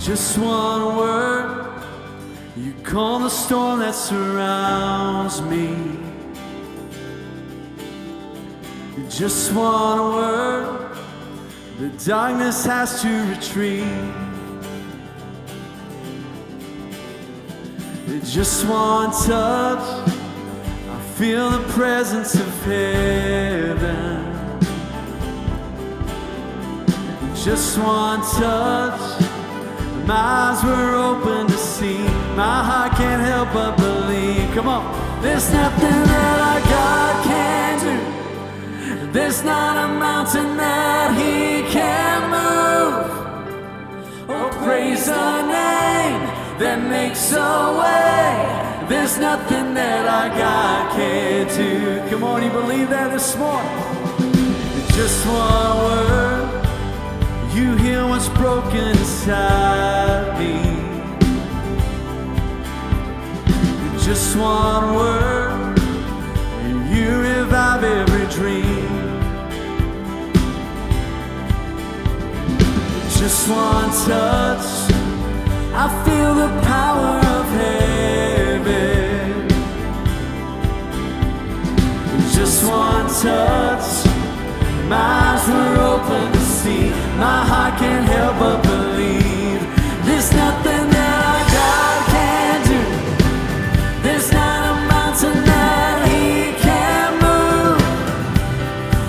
Just one word, you calm the storm that surrounds me. Just one word, the darkness has to retreat. Just one touch, I feel the presence of heaven. Just one touch, my eyes were open to see. My heart can't help but believe. Come on. There's nothing that our God can't do. There's not a mountain that He can move. Oh, praise the name that makes a way. There's nothing that our God can't do. Come on, you believe that this morning? Just one word, you hear what's broken inside me. Just one word, and you revive every dream. Just one touch, I feel the power of heaven. Just one touch, my eyes were open to see. My heart can't help but believe. There's nothing that our God can do. There's not a mountain that He can move.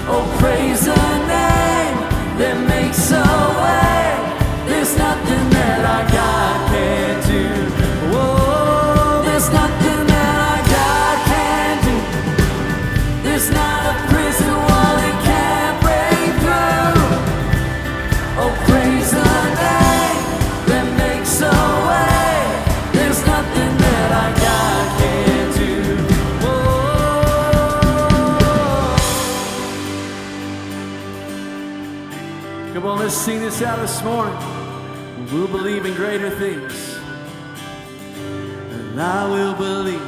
Oh, praise the name that makes a way. There's nothing that our God can't do. Oh, there's nothing that our God can do. There's not a prison wall He can't break through. Oh, praise the name that makes a way. There's nothing that our God can't do. Oh. Come on, let's sing this out this morning. We'll believe in greater things. And I will believe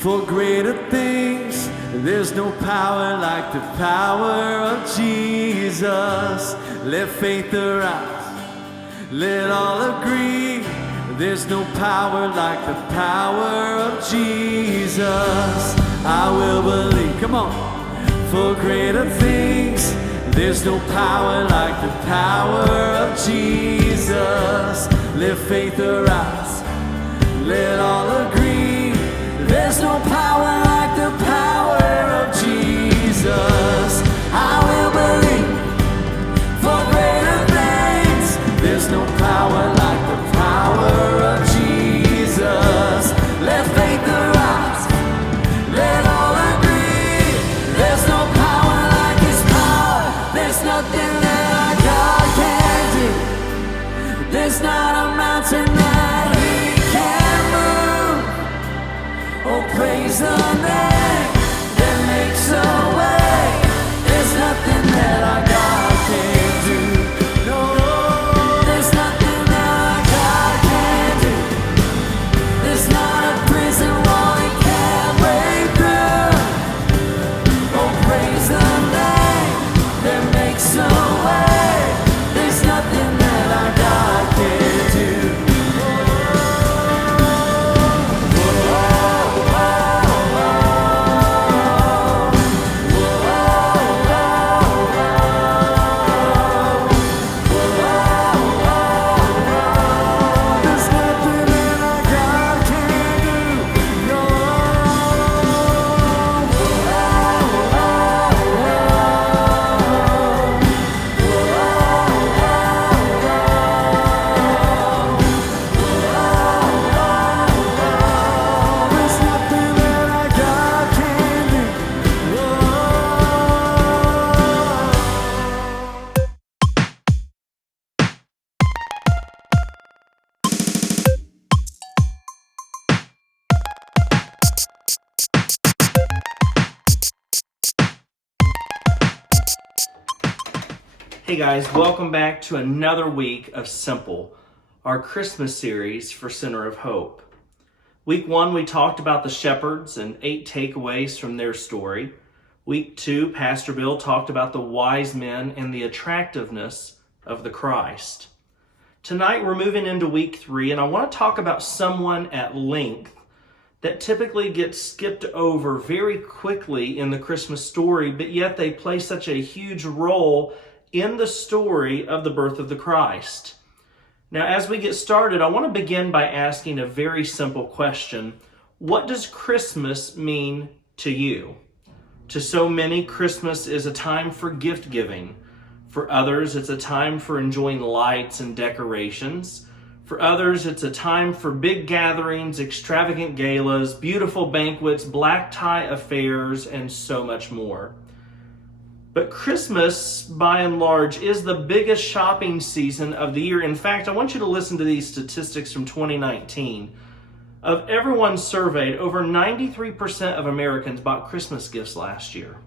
for greater things. There's no power like the power of Jesus. Let faith arise, let all agree. There's no power like the power of Jesus. I will believe, come on, for greater things. There's no power like the power of Jesus. Let faith arise, let all agree. There's no power like the power of Jesus. I will believe for greater things. There's no power like the power of Jesus. Let faith arise, let all agree. There's no power like His power. There's nothing that our God can do. There's not a mountain that He can move. Oh, praise the name that makes a way. There's nothing that our God can't do. No, there's nothing that our God can't do. There's not a prison wall He can't break through. Oh, praise the name that makes a way. There's nothing that our God can't do. Hey guys, welcome back to another week of Simple, our Christmas series for Center of Hope. Week 1, we talked about the shepherds and 8 takeaways from their story. Week 2, Pastor Bill talked about the wise men and the attractiveness of the Christ. Tonight we're moving into week 3, and I want to talk about someone at length that typically gets skipped over very quickly in the Christmas story, but yet they play such a huge role in the story of the birth of the Christ. Now, as we get started, I want to begin by asking a very simple question. What does Christmas mean to you? To so many, Christmas is a time for gift giving. For others, it's a time for enjoying lights and decorations. For others, it's a time for big gatherings, extravagant galas, beautiful banquets, black tie affairs, and so much more. But Christmas, by and large, is the biggest shopping season of the year. In fact, I want you to listen to these statistics from 2019. Of everyone surveyed, over 93% of Americans bought Christmas gifts last year.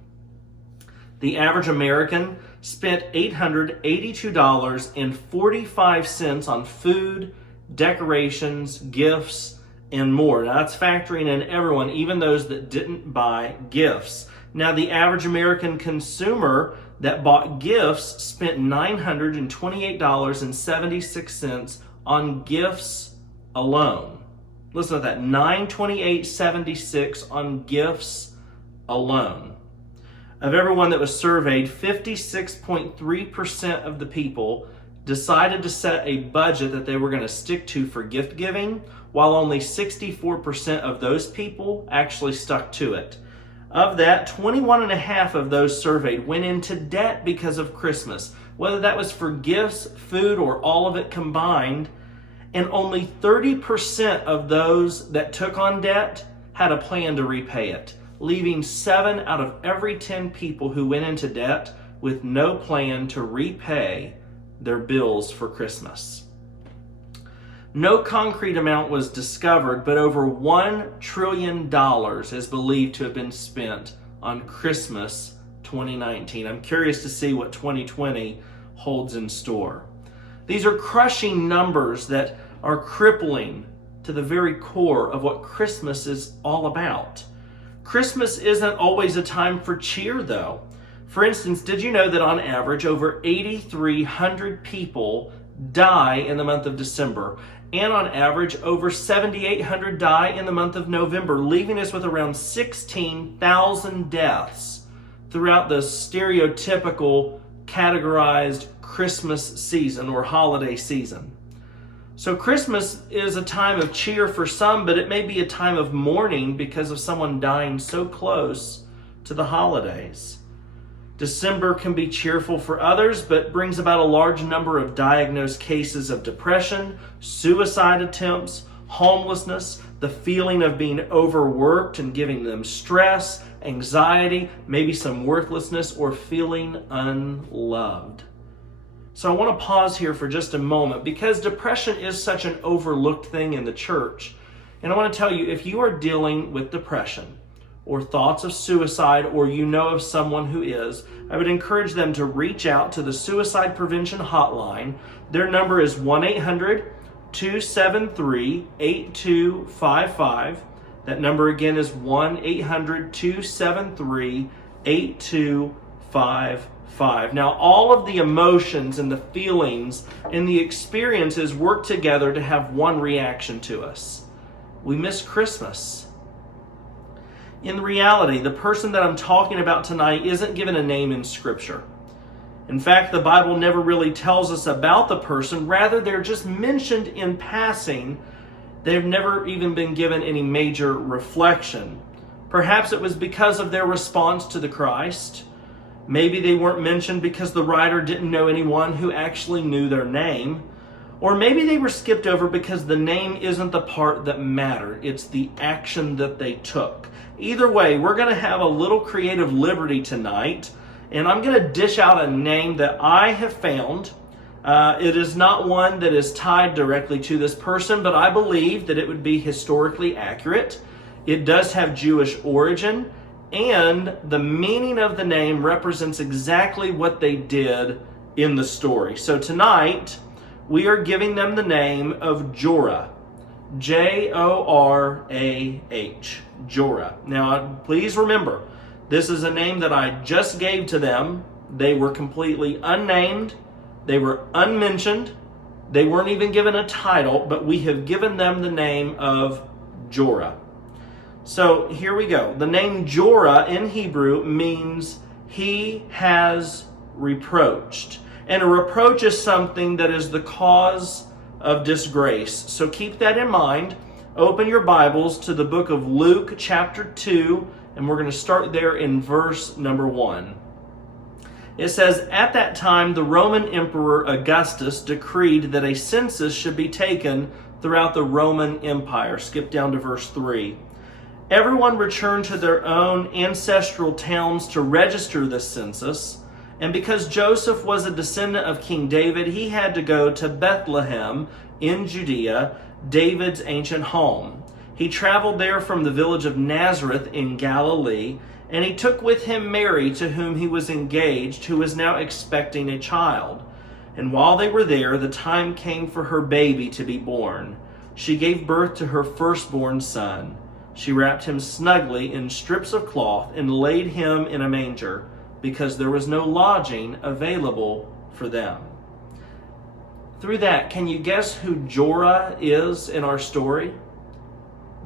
The average American spent $882.45 on food, decorations, gifts, and more. Now, that's factoring in everyone, even those that didn't buy gifts. Now, the average American consumer that bought gifts spent $928.76 on gifts alone. Listen to that, $928.76 on gifts alone. Of everyone that was surveyed, 56.3% of the people decided to set a budget that they were going to stick to for gift giving, while only 64% of those people actually stuck to it. Of that, 21.5% of those surveyed went into debt because of Christmas, whether that was for gifts, food, or all of it combined. And only 30% of those that took on debt had a plan to repay it, leaving 7 out of every 10 people who went into debt with no plan to repay their bills for Christmas. No concrete amount was discovered, but over $1 trillion is believed to have been spent on Christmas 2019. I'm curious to see what 2020 holds in store. These are crushing numbers that are crippling to the very core of what Christmas is all about. Christmas isn't always a time for cheer, though. For instance, did you know that on average over 8,300 people die in the month of December? And on average, over 7,800 die in the month of November, leaving us with around 16,000 deaths throughout the stereotypical categorized Christmas season or holiday season. So Christmas is a time of cheer for some, but it may be a time of mourning because of someone dying so close to the holidays. December can be cheerful for others, but brings about a large number of diagnosed cases of depression, suicide attempts, homelessness, the feeling of being overworked and giving them stress, anxiety, maybe some worthlessness, or feeling unloved. So I want to pause here for just a moment because depression is such an overlooked thing in the church. And I want to tell you, if you are dealing with depression or thoughts of suicide, or you know of someone who is, I would encourage them to reach out to the Suicide Prevention Hotline. Their number is 1-800-273-8255. That number again is 1-800-273-8255. Now, all of the emotions and the feelings and the experiences work together to have one reaction to us. We miss Christmas. In reality, the person that I'm talking about tonight isn't given a name in Scripture. In fact, the Bible never really tells us about the person. Rather, they're just mentioned in passing. They've never even been given any major reflection. Perhaps it was because of their response to the Christ. Maybe they weren't mentioned because the writer didn't know anyone who actually knew their name. Or maybe they were skipped over because the name isn't the part that mattered. It's the action that they took. Either way, we're going to have a little creative liberty tonight, and I'm going to dish out a name that I have found. It is not one that is tied directly to this person, but I believe that it would be historically accurate. It does have Jewish origin, and the meaning of the name represents exactly what they did in the story. So tonight, we are giving them the name of Jorah. Jorah. Jorah. Now, please remember, this is a name that I just gave to them. They were completely unnamed. They were unmentioned. They weren't even given a title, but we have given them the name of Jorah. So here we go. The name Jorah in Hebrew means he has reproached. And a reproach is something that is the cause of disgrace. So keep that in mind. Open your Bibles to the book of Luke chapter 2, and we're going to start there in verse number 1. It says, "At that time the Roman Emperor Augustus decreed that a census should be taken throughout the Roman Empire." Skip down to verse 3. "Everyone returned to their own ancestral towns to register this census. And because Joseph was a descendant of King David, he had to go to Bethlehem in Judea, David's ancient home. He traveled there from the village of Nazareth in Galilee, and he took with him Mary, to whom he was engaged, who was now expecting a child. And while they were there, the time came for her baby to be born. She gave birth to her firstborn son. She wrapped him snugly in strips of cloth and laid him in a manger, because there was no lodging available for them." Through that, can you guess who Jorah is in our story?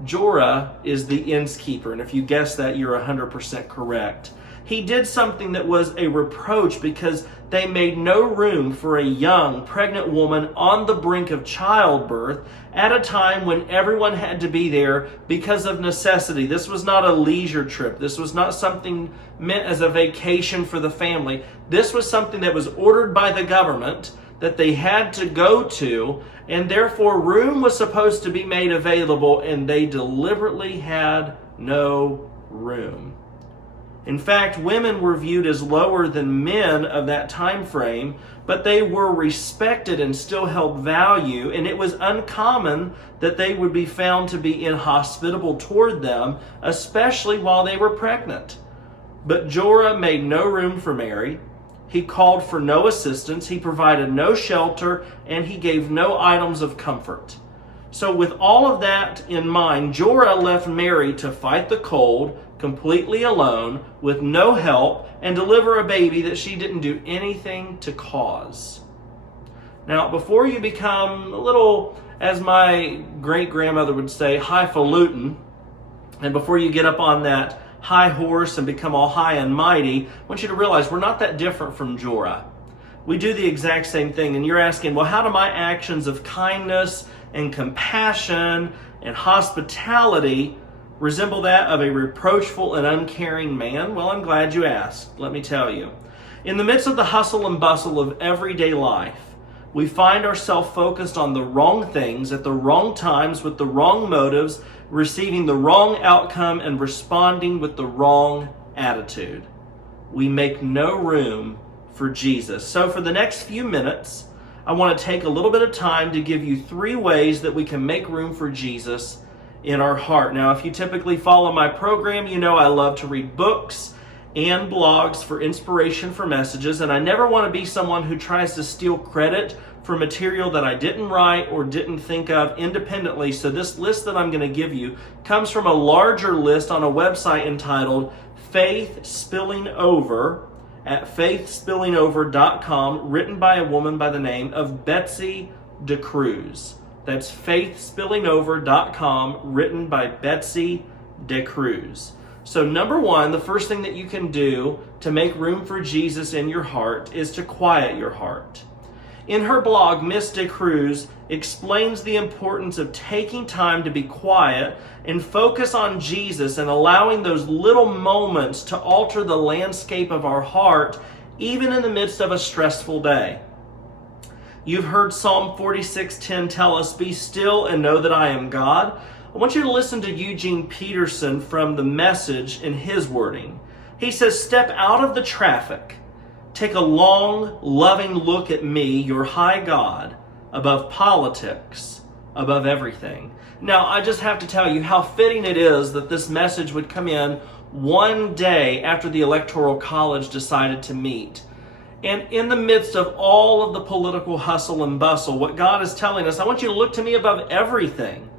Jorah is the innkeeper, and if you guess that, you're 100% correct. He did something that was a reproach because they made no room for a young, pregnant woman on the brink of childbirth at a time when everyone had to be there because of necessity. This was not a leisure trip. This was not something meant as a vacation for the family. This was something that was ordered by the government that they had to go to, and therefore room was supposed to be made available, and they deliberately had no room. In fact, women were viewed as lower than men of that time frame, but they were respected and still held value, and it was uncommon that they would be found to be inhospitable toward them, especially while they were pregnant. But Jorah made no room for Mary. He called for no assistance, he provided no shelter, and he gave no items of comfort. So with all of that in mind, Jorah left Mary to fight the cold, completely alone, with no help, and deliver a baby that she didn't do anything to cause. Now, before you become a little, as my great-grandmother would say, highfalutin, and before you get up on that high horse and become all high and mighty, I want you to realize we're not that different from Jorah. We do the exact same thing, and you're asking, well, how do my actions of kindness and compassion and hospitality resemble that of a reproachful and uncaring man? Well, I'm glad you asked. Let me tell you. In the midst of the hustle and bustle of everyday life, we find ourselves focused on the wrong things at the wrong times with the wrong motives, receiving the wrong outcome, and responding with the wrong attitude. We make no room for Jesus. So for the next few minutes, I want to take a little bit of time to give you 3 ways that we can make room for Jesus in our heart. Now, if you typically follow my program, you know I love to read books and blogs for inspiration for messages, and I never want to be someone who tries to steal credit for material that I didn't write or didn't think of independently. So this list that I'm going to give you comes from a larger list on a website entitled Faith Spilling Over at faithspillingover.com, written by a woman by the name of Betsy DeCruz. That's faithspillingover.com, written by Betsy DeCruz. So number 1, the first thing that you can do to make room for Jesus in your heart is to quiet your heart. In her blog, Miss DeCruz explains the importance of taking time to be quiet and focus on Jesus and allowing those little moments to alter the landscape of our heart, even in the midst of a stressful day. You've heard Psalm 46:10 tell us, "Be still and know that I am God." I want you to listen to Eugene Peterson from The Message in his wording. He says, "Step out of the traffic. Take a long, loving look at me, your high God, above politics, above everything." Now, I just have to tell you how fitting it is that this message would come in one day after the Electoral College decided to meet. And in the midst of all of the political hustle and bustle, what God is telling us, I want you to look to me above everything.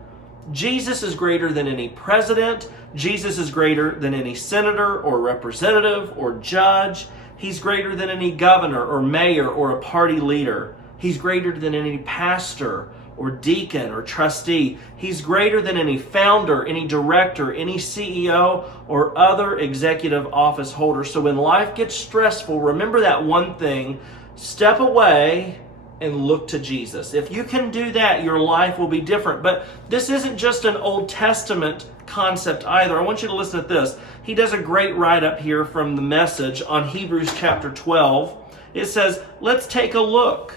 Jesus is greater than any president. Jesus is greater than any senator or representative or judge. He's greater than any governor or mayor or a party leader. He's greater than any pastor or deacon or trustee. He's greater than any founder, any director, any CEO, or other executive office holder. So when life gets stressful, remember that one thing: step away and look to Jesus. If you can do that, your life will be different. But this isn't just an Old Testament concept either. I want you to listen to this. He does a great write-up here from the Message on Hebrews chapter 12. It says, let's take a look.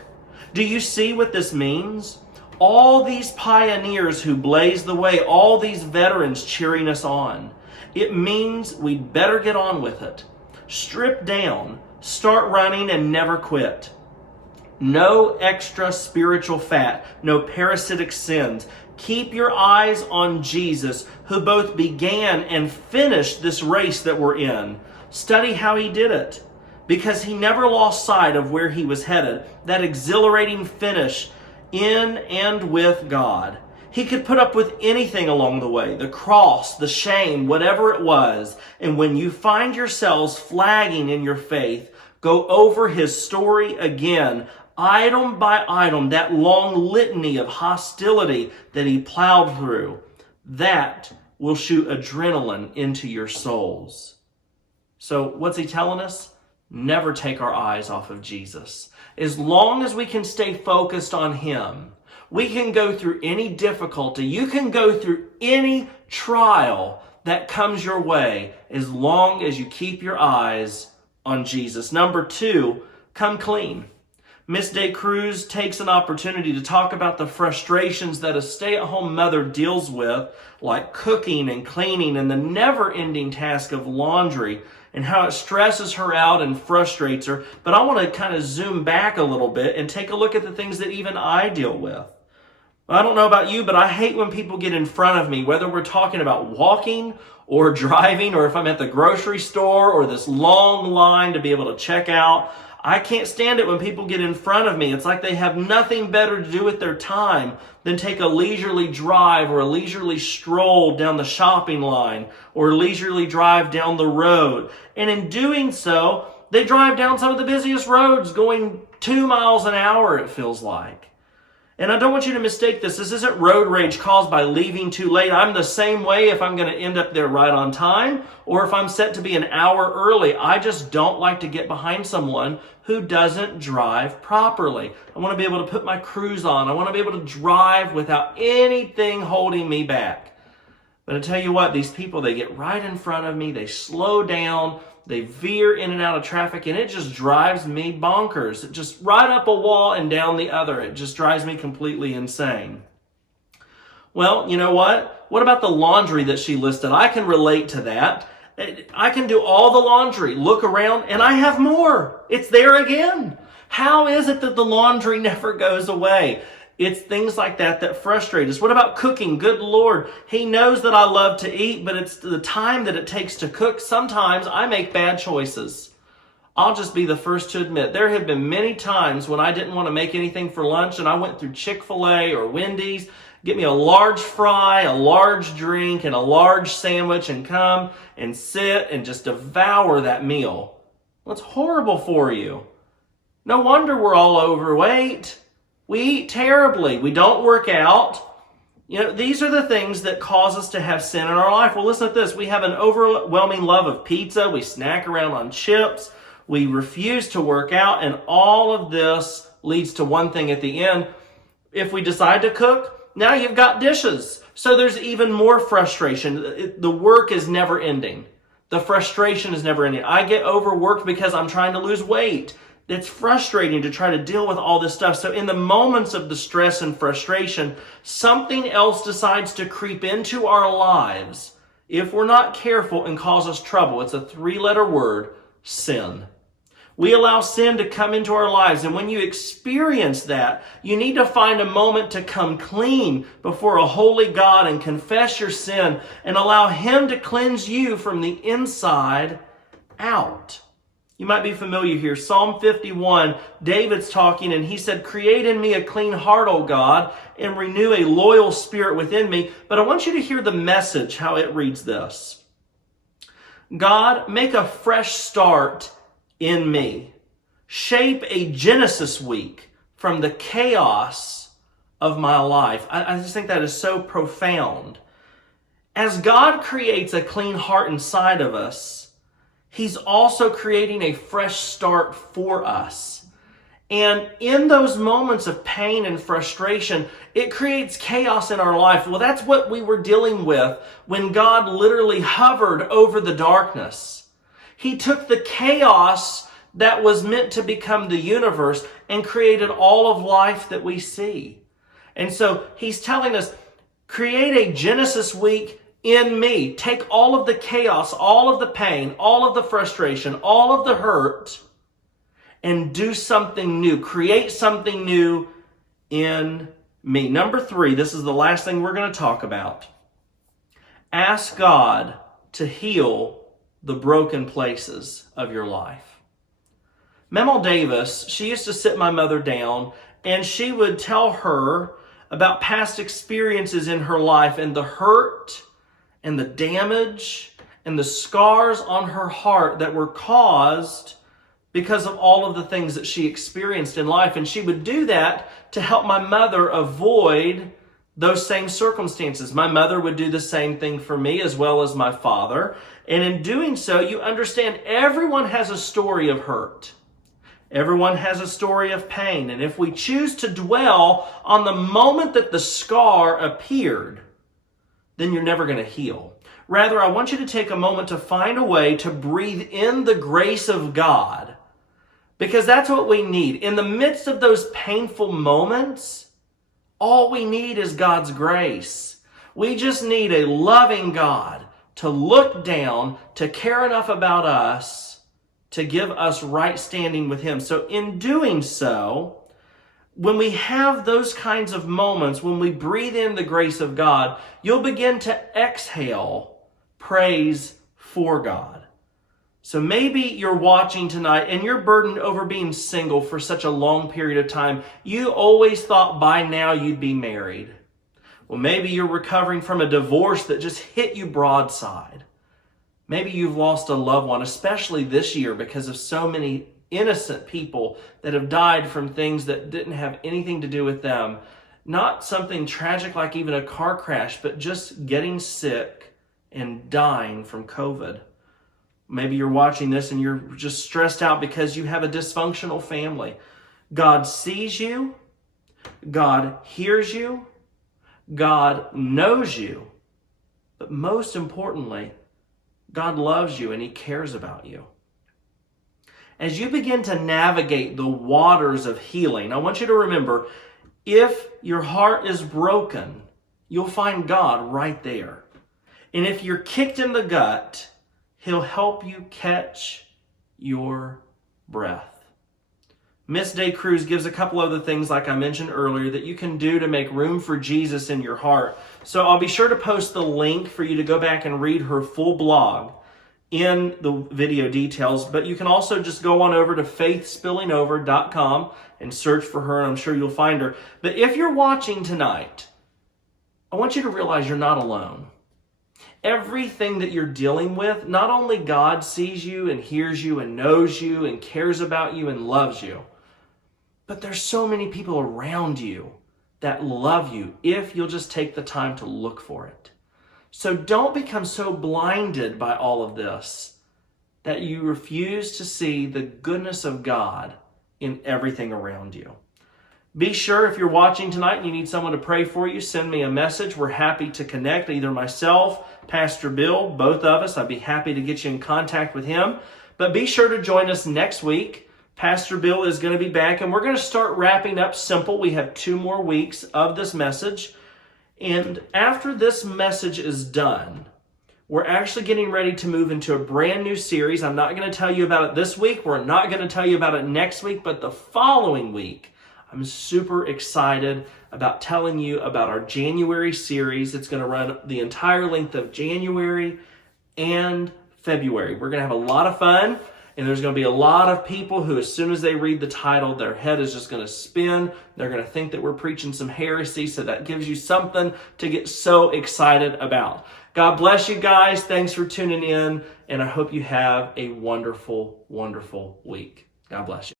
Do you see what this means? All these pioneers who blazed the way, all these veterans cheering us on. It means we'd better get on with it. Strip down, start running, and never quit. No extra spiritual fat, no parasitic sins. Keep your eyes on Jesus, who both began and finished this race that we're in. Study how he did it, because he never lost sight of where he was headed, that exhilarating finish in and with God. He could put up with anything along the way, the cross, the shame, whatever it was. And when you find yourselves flagging in your faith, go over his story again, item by item, that long litany of hostility that he plowed through. That will shoot adrenaline into your souls. So what's he telling us? Never take our eyes off of Jesus. As long as we can stay focused on him, we can go through any difficulty. You can go through any trial that comes your way as long as you keep your eyes on Jesus. Number 2, come clean. Miss Day Cruz takes an opportunity to talk about the frustrations that a stay-at-home mother deals with, like cooking and cleaning and the never-ending task of laundry, and how it stresses her out and frustrates her. But I want to kind of zoom back a little bit and take a look at the things that even I deal with. I don't know about you, but I hate when people get in front of me, whether we're talking about walking or driving, or if I'm at the grocery store or this long line to be able to check out. I can't stand it when people get in front of me. It's like they have nothing better to do with their time than take a leisurely drive or a leisurely stroll down the shopping line or leisurely drive down the road. And in doing so, they drive down some of the busiest roads going 2 miles an hour, it feels like. And I don't want you to mistake this. This isn't road rage caused by leaving too late. I'm the same way if I'm going to end up there right on time or if I'm set to be an hour early. I just don't like to get behind someone who doesn't drive properly. I want to be able to put my cruise on. I want to be able to drive without anything holding me back. But I tell you what, these people, they get right in front of me. They slow down. They veer in and out of traffic, and it just drives me bonkers. It just right up a wall and down the other. It just drives me completely insane. Well, you know what? What about the laundry that she listed? I can relate to that. I can do all the laundry, look around, and I have more. It's there again. How is it that the laundry never goes away? It's things like that frustrate us. What about cooking? Good Lord, he knows that I love to eat, but it's the time that it takes to cook. Sometimes I make bad choices. I'll just be the first to admit, there have been many times when I didn't want to make anything for lunch and I went through Chick-fil-A or Wendy's, get me a large fry, a large drink, and a large sandwich and come and sit and just devour that meal. Well, it's horrible for you. No wonder we're all overweight. We eat terribly. We don't work out. You know, these are the things that cause us to have sin in our life. Well, listen to this. We have an overwhelming love of pizza. We snack around on chips. We refuse to work out. And all of this leads to one thing at the end. If we decide to cook, now you've got dishes. So there's even more frustration. The work is never ending. The frustration is never ending. I get overworked because I'm trying to lose weight. It's frustrating to try to deal with all this stuff. So in the moments of the stress and frustration, something else decides to creep into our lives if we're not careful and cause us trouble. It's a 3-letter word, sin. We allow sin to come into our lives. And when you experience that, you need to find a moment to come clean before a holy God and confess your sin and allow him to cleanse you from the inside out. You might be familiar here. Psalm 51, David's talking and he said, "Create in me a clean heart, O God, and renew a loyal spirit within me." But I want you to hear the message, how it reads this. God, make a fresh start in me. Shape a Genesis week from the chaos of my life. I just think that is so profound. As God creates a clean heart inside of us, He's also creating a fresh start for us. And in those moments of pain and frustration, it creates chaos in our life. Well, that's what we were dealing with when God literally hovered over the darkness. He took the chaos that was meant to become the universe and created all of life that we see. And so He's telling us, create a Genesis week in me. Take all of the chaos, all of the pain, all of the frustration, all of the hurt, and do something new. Create something new in me. Number 3, this is the last thing we're going to talk about. Ask God to heal the broken places of your life. Memal Davis, she used to sit my mother down, and she would tell her about past experiences in her life and the hurt and the damage and the scars on her heart that were caused because of all of the things that she experienced in life. And she would do that to help my mother avoid those same circumstances. My mother would do the same thing for me as well as my father. And in doing so, you understand everyone has a story of hurt. Everyone has a story of pain. And if we choose to dwell on the moment that the scar appeared, then you're never going to heal. Rather, I want you to take a moment to find a way to breathe in the grace of God, because that's what we need. In the midst of those painful moments, all we need is God's grace. We just need a loving God to look down, to care enough about us, to give us right standing with Him. So in doing so, when we have those kinds of moments, when we breathe in the grace of God, you'll begin to exhale praise for God. So maybe you're watching tonight and you're burdened over being single for such a long period of time. You always thought by now you'd be married. Well, maybe you're recovering from a divorce that just hit you broadside. Maybe you've lost a loved one, especially this year because of so many innocent people that have died from things that didn't have anything to do with them. Not something tragic like even a car crash, but just getting sick and dying from COVID. Maybe you're watching this and you're just stressed out because you have a dysfunctional family. God sees you. God hears you. God knows you. But most importantly, God loves you and He cares about you. As you begin to navigate the waters of healing, I want you to remember, if your heart is broken, you'll find God right there. And if you're kicked in the gut, He'll help you catch your breath. Miss Day Cruz gives a couple other things, like I mentioned earlier, that you can do to make room for Jesus in your heart. So I'll be sure to post the link for you to go back and read her full blog in the video details. But you can also just go on over to faithspillingover.com and search for her, and I'm sure you'll find her. But if you're watching tonight, I want you to realize you're not alone. Everything that you're dealing with, not only God sees you and hears you and knows you and cares about you and loves you, but there's so many people around you that love you if you'll just take the time to look for it. So don't become so blinded by all of this that you refuse to see the goodness of God in everything around you. Be sure, if you're watching tonight and you need someone to pray for you, send me a message. We're happy to connect, either myself, Pastor Bill, both of us. I'd be happy to get you in contact with him. But be sure to join us next week. Pastor Bill is going to be back, and we're going to start wrapping up Simple. We have 2 more weeks of this message. And after this message is done, we're actually getting ready to move into a brand new series. I'm not going to tell you about it this week. We're not going to tell you about it next week, but the following week, I'm super excited about telling you about our January series. It's going to run the entire length of January and February. We're going to have a lot of fun, and there's going to be a lot of people who, as soon as they read the title, their head is just going to spin. They're going to think that we're preaching some heresy, so that gives you something to get so excited about. God bless you guys. Thanks for tuning in, and I hope you have a wonderful, wonderful week. God bless you.